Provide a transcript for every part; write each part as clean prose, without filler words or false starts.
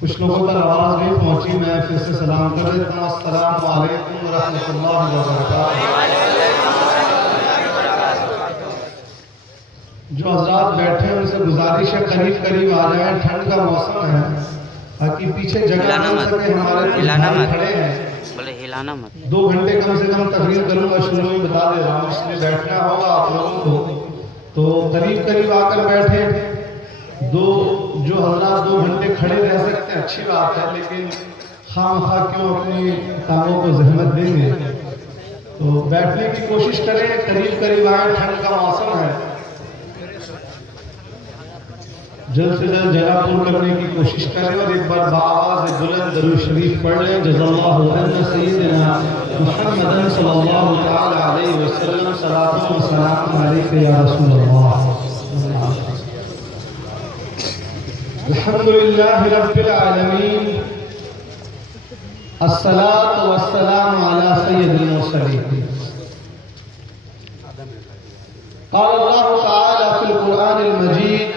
कुछ लोगों पर आवाज नहीं पहुंची, मैं फिर से सलाम कर देता हूँ। अस्सलाम वालेकुम व रहमतुल्लाहि व बरकातहू। जो हज़रात बैठे हैं उनसे गुजारिश है करीब करीब आ जाए, ठंड का मौसम है, ताकि पीछे जगह मिल सके। हमारे खड़े हैं, बोले हिलाना मत। 2 घंटे कम से कम तकरीर करूंगा, शुरू में बता दे रहा हूँ, इसलिए बैठना होगा आप लोगों को। तो करीब करीब आकर बैठे। जो हज़रात 2 घंटे खड़े रह सकते हैं अच्छी बात है, लेकिन खामखा क्यों अपनी टांगों को जहमत देंगे। तो बैठने की कोशिश करें, करीब करीब आए, ठंड का मौसम है। जल्द से जल्द जगह पूर्ण करने की कोशिश करें और एक बार बाआवाज़ बुलंद दरूद शरीफ पढ़ लें। जज़ल्लाहु अन्ना सय्यदना मुहम्मदन सल्लल्लाहु तआला अलैहि वसल्लम सलातु व सलाम अलैका या रसूलल्लाह। अल्हम्दुलिल्लाहि रब्बिल आलमीन, अस्सलातु वस्सलामु अला सय्यदिल मुरसलीन। क़ाल अल्लाहु तआला फ़िल क़ुरआनिल मजीद,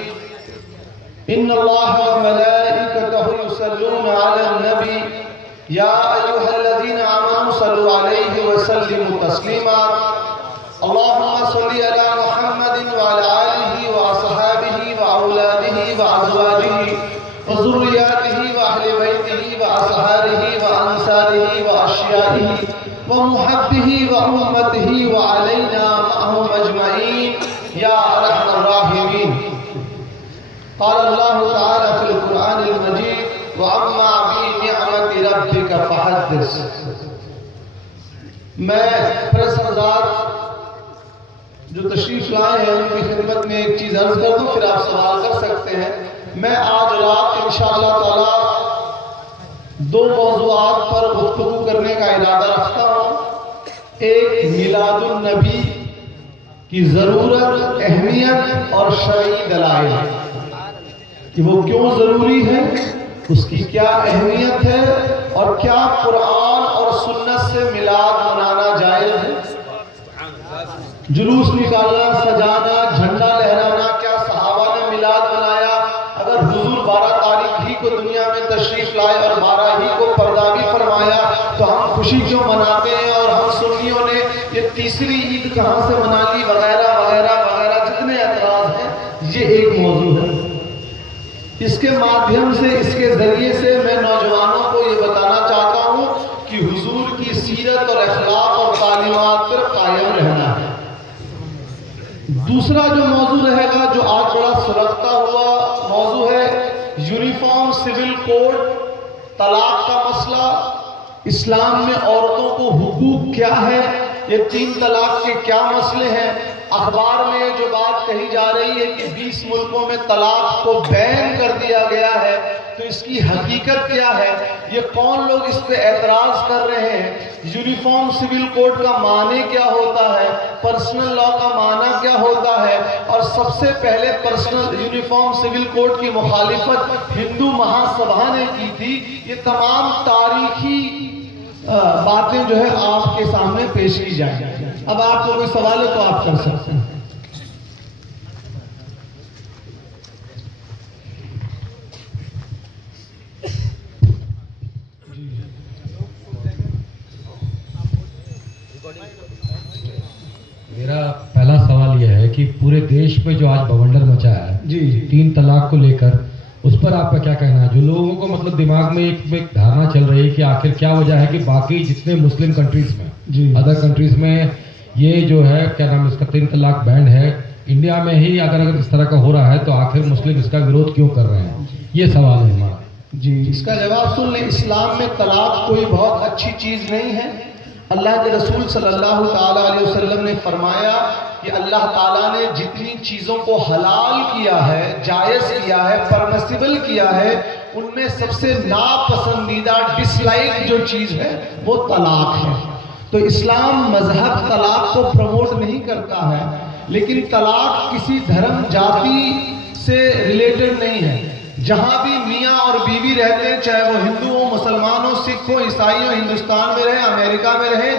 इन्नल्लाह व मलाइकतहु युसल्लूना अलन नबी या अय्युहल्लज़ीना आमनू सल्लु अलैहि व सल्लिमू तस्लीमा। अल्लाहुम्मा सल्लि अला मुहम्मदिन व अला आलिहि व अस्हाबिहि व औलादिहि व अज़वाजिहि व ज़ुर्रिय्यातिहि व अहलि बैतिहि व असहारिहि व अंसारिहि व अशियाइहि व मुहब्बिहि व उम्मतिहि व अलैना मअहुम अजमईन या अरहमर राहिमीन। क़ाल अल्लाहु तआला फ़िल क़ुरआनिल मजीद, व अम्मा बिनिअमति रब्बिका फ़हद्दिस। मैं प्रेस हज़रात जो तशरीफ लाए हैं उनकी खिदमत में एक चीज़ अर्ज कर दूं, फिर आप सवाल कर सकते हैं। मैं आज रात इंशाअल्लाह ताला 2 मौज़ूआत पर गुफ्तगू करने का इरादा रखता हूँ। एक मिलादुन नबी की ज़रूरत, अहमियत और शरई दलाइल कि वो क्यों ज़रूरी है, उसकी क्या अहमियत है और क्या कुरान और सुन्नत से मिलाद मनाना जायज़ है। जुलूस निकालना, सजाना, झंडा लहराना, क्या सहाबा ने मिलाद मनाया? अगर हुजूर 12 तारीख ही को दुनिया में तशरीफ लाए और 12 ही को पर्दा भी फरमाया तो हम खुशी क्यों मनाते हैं? और हम सुन्नियों ने ये तीसरी ईद कहाँ से मना ली, वगैरह वगैरह वगैरह जितने एतराज़ हैं, ये एक मौजू है। इसके माध्यम से, इसके ज़रिए से मैं नौजवानों को ये बताना चाहता हूँ कि हुजूर की सीरत और अखलाक और तालीमात पर कायम रहना है। दूसरा जो मौजू रहेगा, जो आज बड़ा सुलगता हुआ मौजू है, यूनिफॉर्म सिविल कोड, तलाक का मसला, इस्लाम में औरतों को हुकूक क्या है, ये 3 तलाक के क्या मसले हैं। अखबार में जो बात कही जा रही है कि 20 मुल्कों में तलाक को बैन कर दिया गया है, तो इसकी हकीकत क्या है? ये कौन लोग इस पे एतराज़ कर रहे हैं? यूनिफॉर्म सिविल कोड का माने क्या होता है? पर्सनल लॉ का माना क्या होता है? और सबसे पहले पर्सनल यूनिफॉर्म सिविल कोड की मुखालिफत हिंदू महासभा ने की थी। ये तमाम तारीखी बातें जो है आपके सामने पेश की जाएंगी। अब आपको कोई सवाल है तो आप कर सकते हैं। मेरा पहला सवाल यह है कि पूरे देश में जो आज बवंडर मचा है जी 3 तलाक को लेकर, उस पर आपका क्या कहना है? जो लोगों को मतलब दिमाग में एक धारणा चल रही है कि आखिर क्या वजह है कि बाकी जितने मुस्लिम कंट्रीज में जी। अदर कंट्रीज में ये जो है क्या नाम इसका 3 तलाक बैंड है, इंडिया में ही अगर इस तरह का हो रहा है तो आखिर मुस्लिम इसका विरोध क्यों कर रहे हैं? ये सवाल है हमारा। जी, इसका जवाब सुन लें। इस्लाम में तलाक कोई बहुत अच्छी चीज़ नहीं है। अल्लाह के रसूल सल्लल्लाहु ताला अलैहि वसल्लम ने फरमाया कि अल्लाह ताला ने जितनी चीज़ों को हलाल किया है, जायज़ किया है, परमिसिबल किया है, उनमें सबसे नापसंदीदा डिसलाइक जो चीज़ है वो तलाक है। तो इस्लाम मजहब तलाक को प्रमोट नहीं करता है, लेकिन तलाक किसी धर्म जाति से रिलेटेड नहीं है। जहाँ भी मियाँ और बीवी रहते हैं, चाहे वो हिंदू हो, मुसलमान हो, सिख हो, ईसाई हो, हिंदुस्तान में रहे, अमेरिका में रहे,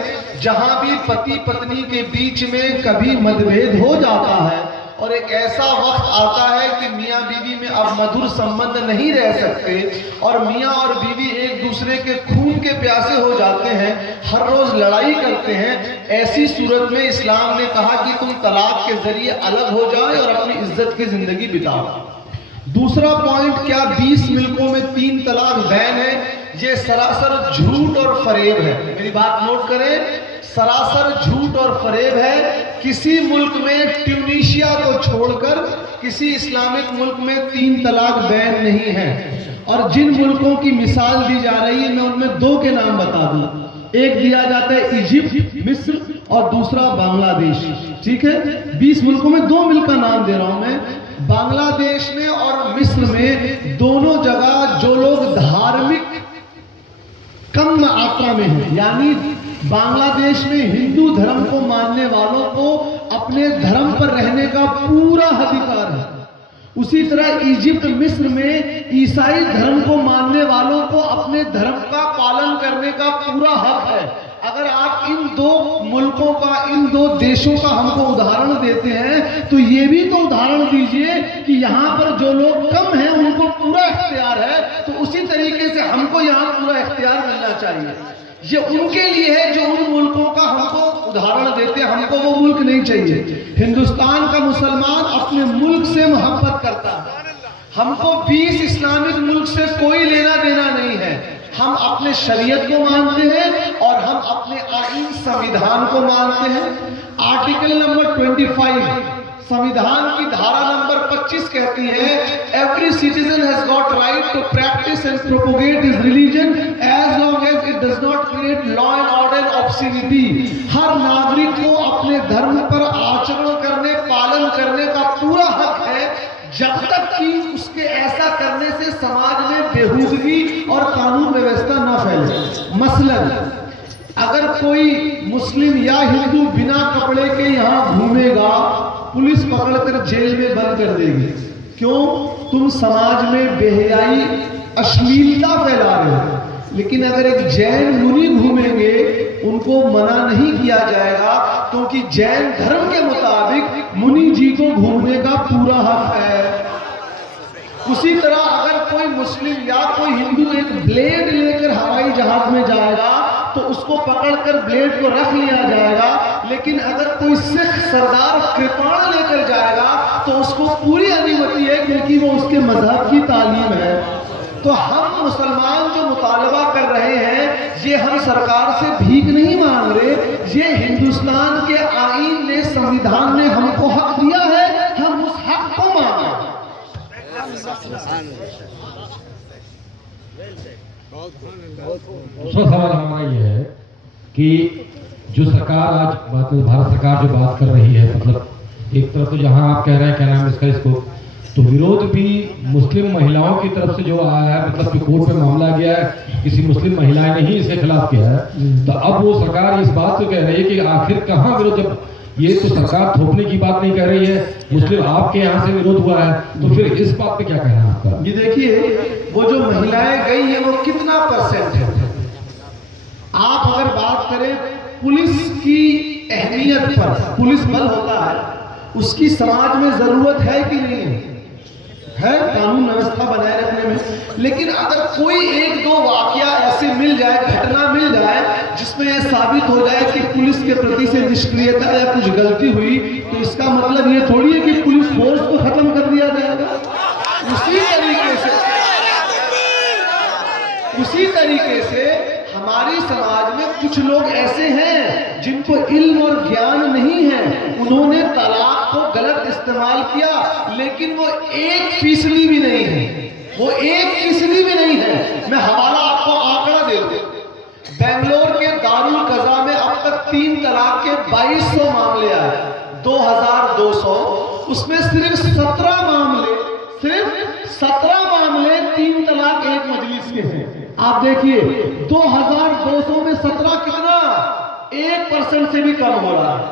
जहाँ भी पति पत्नी के बीच में कभी मतभेद हो जाता है और एक ऐसा वक्त आता है कि मियाँ बीवी में अब मधुर संबंध नहीं रह सकते और मियाँ और बीवी एक दूसरे के खून के प्यासे हो जाते हैं, हर रोज लड़ाई करते हैं, ऐसी सूरत में इस्लाम ने कहा कि तुम तलाक के जरिए अलग हो जाए और अपनी इज्जत की जिंदगी बिताओ। दूसरा पॉइंट, क्या 20 मुल्कों में 3 तलाक बैन है? ये सरासर झूठ और फरेब है। मेरी बात नोट करें, सरासर झूठ और फरेब है। किसी मुल्क में, ट्यूनीशिया को छोड़कर किसी इस्लामिक मुल्क में 3 तलाक बैन नहीं है। और जिन मुल्कों की मिसाल दी जा रही है, मैं उनमें 2 के नाम बता दूं। एक दिया जाता है इजिप्ट, मिस्र, और दूसरा बांग्लादेश। ठीक है, 20 मुल्कों में 2 मुल्क का नाम दे रहा हूं मैं। बांग्लादेश में और मिस्र में दोनों जगह जो लोग धार्मिक कम मात्रा में हैं, यानी बांग्लादेश में हिंदू धर्म को मानने वालों को अपने धर्म पर रहने का पूरा अधिकार है। उसी तरह इजिप्ट, मिस्र में ईसाई धर्म को मानने वालों को अपने धर्म का पालन करने का पूरा हक है। अगर आप इन 2 मुल्कों का, इन 2 देशों का हमको उदाहरण देते हैं तो ये भी तो उदाहरण दीजिए कि यहाँ पर जो लोग कम हैं उनको पूरा इख्तियार है, तो उसी तरीके से हमको यहाँ पूरा इख्तियार मिलना चाहिए। ये उनके लिए है जो उन मुल्कों का हमको उदाहरण देते हैं, हमको वो मुल्क नहीं चाहिए। हिंदुस्तान का मुसलमान अपने मुल्क से मोहब्बत करता है। हमको 20 इस्लामिक मुल्क से कोई लेना देना नहीं है। हम अपने शरीयत को मानते हैं और हम अपने आईन संविधान को मानते हैं। आर्टिकल नंबर 25 संविधान की धारा नंबर 25 कहती है, every citizen has got right to practise and propagate his religion as long as it does not create law and order and obscenity. हर नागरिक को अपने धर्म पर आचरण करने, पालन करने का पूरा हक है, जब तक कि उसके ऐसा करने से समाज में बेहूदगी और कानून व्यवस्था न फैले। मसलन अगर कोई मुस्लिम या हिंदू बिना कपड़े के यहाँ घूमेगा, पुलिस पकड़कर जेल में बंद कर देगी। क्यों? तुम समाज में बेहयाई, अश्लीलता फैला रहे हो। लेकिन अगर एक जैन मुनि घूमेंगे, उनको मना नहीं किया जाएगा, क्योंकि जैन धर्म के मुताबिक मुनि जी को घूमने का पूरा हक है। उसी तरह अगर कोई मुस्लिम या कोई हिंदू एक ब्लेड लेकर हवाई जहाज में जाएगा तो उसको पकड़कर ब्लेड को रख लिया जाएगा, लेकिन अगर कोई सिख सरदार कृपाण लेकर जाएगा तो उसको पूरी अनुमति है, क्योंकि वो उसके मजहब की तालीम है। तो हम मुसलमान जो मुतालबा कर रहे हैं, ये हम सरकार से भीख नहीं मांग रहे, ये हिंदुस्तान के आईन ने, संविधान ने हमको हक दिया है, हम उस हक को मांग रहे हैं। दूसरा सवाल हमारा ये है कि जो सरकार आज भारत सरकार जो बात कर रही है, मतलब एक तरफ तो जहां आप कह रहे हैं क्या नाम इसका, इसको तो विरोध भी मुस्लिम महिलाओं की तरफ से जो आया है, मतलब जो कोर्ट में मामला गया है, किसी मुस्लिम महिला ने ही इसके खिलाफ किया है। तो अब वो सरकार इस बात को कह रही है कि आखिर कहाँ विरोध, जब ये तो सरकार थोपने की बात नहीं कह रही है, मुस्लिम आपके यहाँ से विरोध हुआ है, तो फिर इस बात पे क्या कहना है आपका? ये देखिए, वो जो महिलाएं गई है वो कितना परसेंट है? आप अगर बात करें पुलिस की अहमियत पर, पुलिस बल होता है, उसकी समाज में जरूरत है कि नहीं है कानून व्यवस्था बनाए रखने में। लेकिन अगर कोई 1-2 वाकया ऐसे मिल जाए, घटना मिल जाए जिसमें यह साबित हो जाए कि पुलिस के प्रति से निष्क्रियता या कुछ गलती हुई, तो इसका मतलब ये थोड़ी है कि पुलिस फोर्स को खत्म कर दिया जाएगा। उसी तरीके से तरीके से हमारे समाज में कुछ लोग ऐसे हैं जिनको इल्म और ज्ञान नहीं है, उन्होंने तलाक को गलत इस्तेमाल किया, लेकिन वो 1% भी नहीं है, वो 1% भी नहीं है। मैं हवाला आपको आंकड़ा दे दूं, बेंगलोर के दारुल कज़ा में अब तक 3 तलाक के 2200 मामले आए, 2200, उसमें सिर्फ 17 मामले 3 तलाक एक मजलिस के हैं। आप देखिए 2200 में 17 कितना, 1% से भी कम हो रहा है।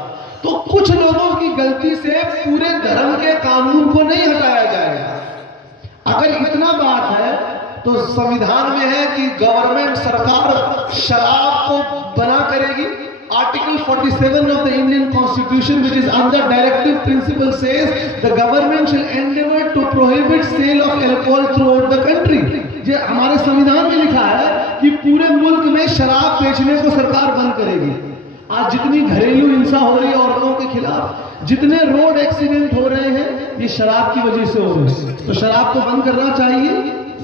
तो कुछ लोगों की गलती से पूरे धर्म के कानून को नहीं हटाया जाएगा। अगर इतना बात है तो संविधान में है कि गवर्नमेंट, सरकार शराब को बना करेगी। Article 47 of the Indian Constitution, which is under directive principle, says the government shall endeavor to prohibit sale of alcohol throughout the country. ये हमारे संविधान में लिखा है कि पूरे मुल्क में शराब बेचने को सरकार बंद करेगी। आज जितनी घरेलू हिंसा हो रही है औरतों के खिलाफ, जितने रोड एक्सीडेंट हो रहे हैं, ये शराब की वजह से हो रहे हैं। तो शराब को बंद करना चाहिए,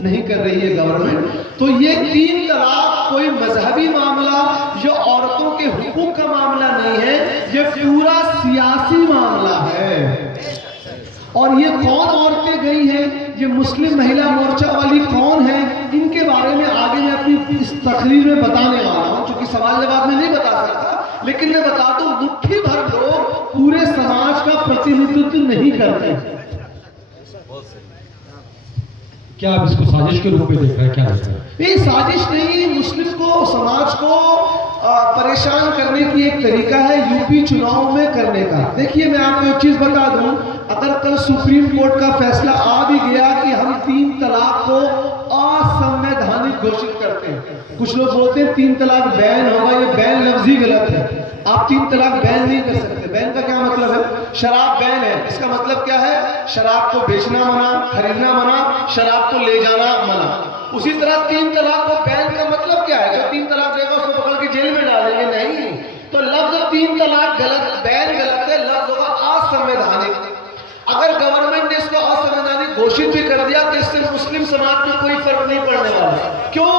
नहीं कर रही है गवर्नमेंट। तो ये 3 तलाक कोई मजहबी मामला या औरतों के हुकूक का मामला नहीं है, ये पूरा सियासी मामला है। और ये कौन औरतें गई हैं, ये मुस्लिम महिला मोर्चा वाली कौन है, इनके बारे में आगे मैं अपनी इस तकरीर में बताने वाला हूं। क्योंकि सवाल जवाब में नहीं बता सकता, लेकिन मैं बता दूं, मुट्ठी भर लोग पूरे समाज का प्रतिनिधित्व नहीं करते। क्या आप इसको साजिश के रूप में देख रहे हैं, क्या देख रहे हैं? ये साजिश नहीं, मुस्लिम को, समाज को परेशान करने की एक तरीका है यूपी चुनाव में करने का। देखिए मैं आपको एक चीज बता दूं, अगर कल सुप्रीम कोर्ट का फैसला आ भी गया कि हम 3 तलाक को असंवैधानिक घोषित करते हैं, कुछ लोग बोलते हैं 3 तलाक बैन होगा, ये बैन लफ्ज ही गलत है। आप 3 तलाक बैन नहीं कर सकते। बैन का क्या मतलब है? शराब बैन है, इसका मतलब क्या है? शराब को बेचना मना, खरीदना मना, शराब को ले जाना मना। उसी तरह 3 तलाक को बैन का मतलब क्या है? जो 3 तलाक देगा उसको पकड़ के जेल में डालेंगे? नहीं। तो लफ्ज 3 तलाक गलत, बैन गलत है, लफ्ज होगा असंवैधानिक। अगर गवर्नमेंट ने इसको असंवैधानिक घोषित भी कर दिया तो इससे मुस्लिम समाज में कोई फर्क नहीं पड़ने वाला। क्यों?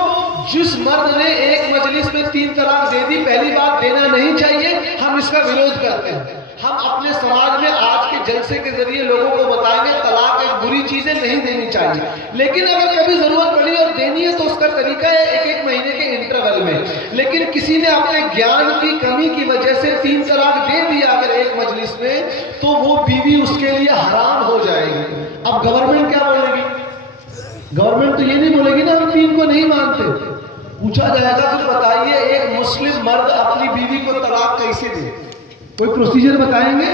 जिस मर्द ने एक मजलिस में 3 तलाक दे दी, पहली बात देना नहीं चाहिए, हम इसका विरोध करते हैं। हम अपने समाज में आज के जलसे के जरिए लोगों को बताएंगे तलाक एक बुरी चीज है, नहीं देनी चाहिए। लेकिन अगर कभी जरूरत पड़ी और देनी है तो उसका तरीका है 1-1 महीने के इंटरवल में। लेकिन किसी ने अपने ज्ञान की कमी की वजह से 3 तलाक दे दिया अगर एक मजलिस में, तो वो बीवी उसके लिए हराम हो जाएगी। अब गवर्नमेंट क्या बोलेगी? गवर्नमेंट तो ये नहीं बोलेगी ना हम 3 को नहीं मानते। पूछा जाएगा फिर बताइए एक मुस्लिम मर्द अपनी बीवी को तलाक कैसे दे? कोई प्रोसीजर बताएंगे?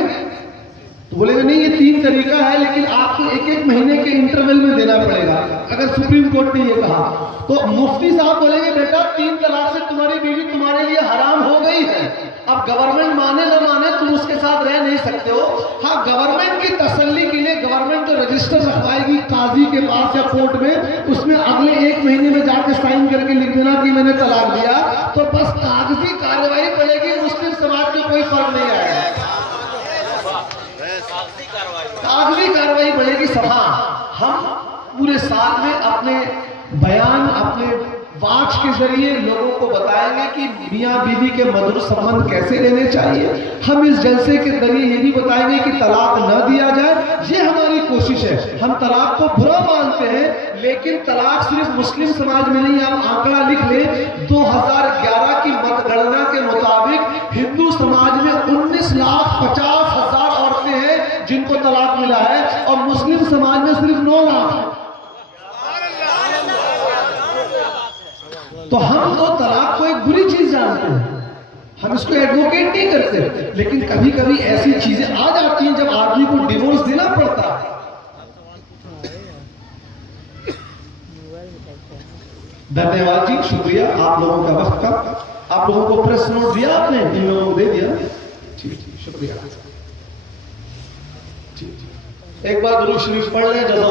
तो बोलेंगे नहीं ये 3 तरीका है, लेकिन आपको 1-1 महीने के इंटरवल में देना पड़ेगा। अगर सुप्रीम कोर्ट ने ये कहा तो मुफ्ती साहब बोलेंगे बेटा 3 तलाक से तुम्हारी बीवी तुम्हारे लिए हराम हो गई है। अब गवर्नमेंट माने न माने तुम उसके साथ रह नहीं सकते हो। हाँ, गवर्नमेंट की तसल्ली के लिए गवर्नमेंट जो रजिस्टर रखवाएगी काजी के पास या कोर्ट में, उसमें अगले 1 महीने में जाकर साइन करके लिख देना कि मैंने तलाक दिया, तो बस कागजी कार्रवाई पड़ेगी, मुस्लिम समाज में कोई फर्क नहीं आएगा। कागजी कार्रवाई बढ़ेगी। सभा हम पूरे साल में अपने बयान, अपने वाच के जरिए लोगों को बताएंगे कि मियाँ बीवी के मधुर संबंध कैसे रहने चाहिए। हम इस जलसे के जरिए ये भी बताएंगे कि तलाक न दिया जाए, ये हमारी कोशिश है। हम तलाक को बुरा मानते हैं, लेकिन तलाक सिर्फ मुस्लिम समाज में नहीं। आप आंकड़ा लिख लें, 2011 की मतगणना के मुताबिक हिंदू समाज में 19,50,000 औरतें हैं जिनको तलाक मिला है, और मुस्लिम समाज में सिर्फ 9 लाख है। तो हम तो तलाक को एक बुरी चीज जानते हैं, हम इसको एडवोकेट नहीं करते, लेकिन कभी कभी ऐसी चीजें आ जाती हैं जब आदमी को डिवोर्स देना पड़ता है। धन्यवाद जी, शुक्रिया आप लोगों का वक्त का। आप लोगों को प्रेस नोट दिया आपने, इन लोगों को दे दिया? ठीक, शुक्रिया। एक बार दुरूद शरीफ पढ़ लें।